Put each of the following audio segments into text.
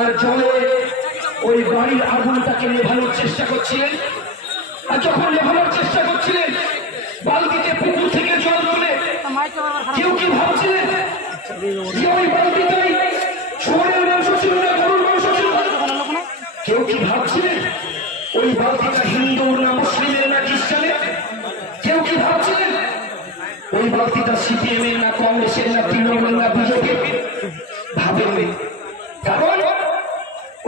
আর জলে ওই বাড়ির আগুনটাকে নেভানোর চেষ্টা করছিলেন। আর যখন নেভানোর চেষ্টা করছিলেন বালতিতে পুকুর থেকে জল তুলে কেউ কি ভাবছিলেন যে ওই বালতিটাই শহরের মাংস ছিল না গরুর মাংস ছিল? কেউ কি ভাবছিলেন ওই বালতিটা হিন্দুর না মুসলিমের না খ্রিস্টানের? কেউ কি ভাবছিলেন ওই বালতিটা সিপিএম এর না কংগ্রেসের না তৃণমূল না বিজেপি? ভাবেননি, কারণ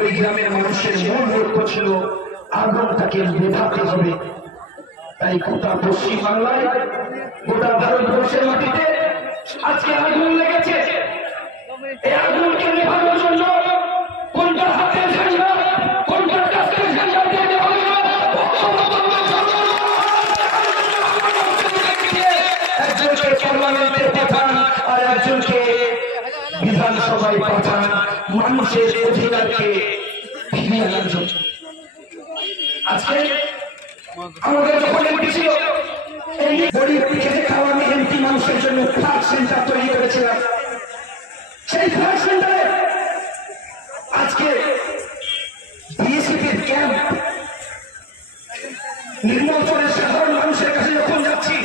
ওই গ্রামের মানুষের মূল লক্ষ্য ছিল আগুনটাকে নেভাতে হবে। তাই গোটা পশ্চিম বাংলায় গোটা ভারতবর্ষের মাটিতে আজকে আগুন লেগেছে। এই আগুনকে নেভানোর জন্য কোনটা হাতের ঝান্ডা কোনটা কাছের ঝান্ডা দিয়ে দেওয়া হলো। একজনকে পার্লামেন্টে পাঠান আর একজনকে বিধানসভায় পাঠান মানুষের অধিকারকে ফিরিয়ে আনার জন্য। আজকে আমাদের যখন এমপি ছিল এই গরিব খেতে খাওয়া এমপি মানুষের জন্য ফ্ল্যাট সেন্টার তৈরি করেছিলাম। সেই ফ্ল্যাট সেন্টারে আজকে বিএসএফের ক্যাম্প নির্মলচরের সাধারণ মানুষের কাছে যখন যাচ্ছি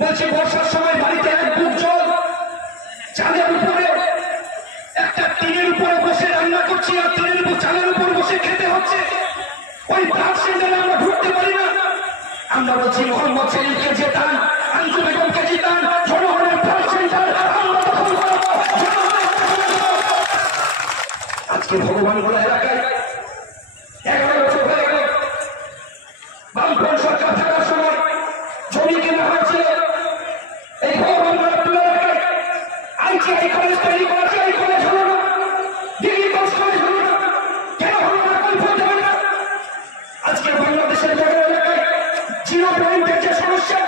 বলছি বর্ষার সময় বাড়িতে এক বুক জল, চালের উপরে একটা টিনের উপরে বসে রান্না করছি আর টিনের উপর চালের উপর বসে খেতে হচ্ছে। ওই ফ্ল্যাট সেন্টারে আমরা ঢুকতে পারি না। আমরা বলছি মোহাম্মদ সেলিমকে জেতান, আঞ্জু বেগমকে জিতান, জনগণের ফ্ল্যাট সেন্টার আমরা দখল করব। আজকে ভগবানগোলা এলাকায় 11 বছর হয়ে গেল বামফ্রন্ট সরকার থাকার সময় জমি কেনা হয়েছিল। এই ভগবানগোলা এলাকায় আইটিআই কলেজ তৈরি করেছে, এই কলেজ হলো না, ডিগ্রি কোর্স কলেজ হলো না, কেন হলো না কনফার্ম দেবে না। আজকে বাংলাদেশের বড় এলাকায় জিরো পয়েন্টের যে সমস্যা,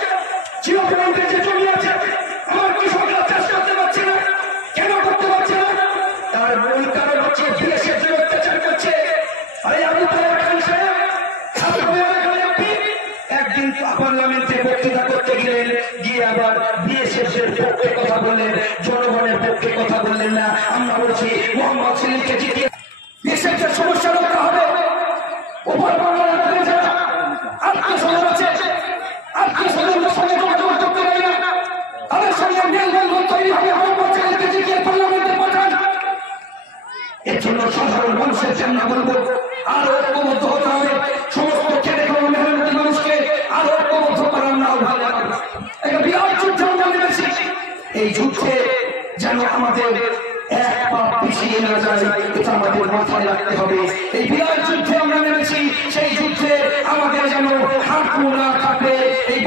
জিরো পয়েন্টের যে জমি আছে, আমার কৃষকরা চাষ করতে পারছে না। কেন করতে পারছে না? তার মূল কারণ হচ্ছে বিএসএফ যে অত্যাচার করছে। আরে আবু তাহের খান সাহেব একদিন পার্লামেন্টে বক্তৃতা করতে গেলেন, গিয়ে আবার বিএসএফ এর পক্ষে কথা বললেন, জনগণের পক্ষে কথা বললেন না। আমরা বলছি মোহাম্মদ সেলিমকে জিতিয়ে বিএসএফ এর সমস্যা রক্ষা হবে। উপর বাংলার যারা আত্মীয় আছে, আত্মীয় স্বজনদের সঙ্গে যোগাযোগ করতে পারি না, তাদের সঙ্গে মেলবন্ধন তৈরি হবে। মোহাম্মদ সেলিমকে জিতিয়ে পার্লামেন্টে পাঠান। এর জন্য সাধারণ মানুষের সামনে বলবো আরো ঐক্যবদ্ধ হতে হবে। সমস্ত খেটে খাওয়া মেহনতি মানুষকে আরো ঐক্যবদ্ধ করার নাও ভালো একটা বিরাট যুদ্ধ আমরা নেমেছি। এই যুদ্ধে যেন আমাদের এক পা পিছিয়ে না যায়, এটা আমাদের মাথায় রাখতে হবে। এই বিরাট যুদ্ধে আমরা নেমেছি, সেই যুদ্ধে আমাদের যেন হাঁটু না কাঁপে। এই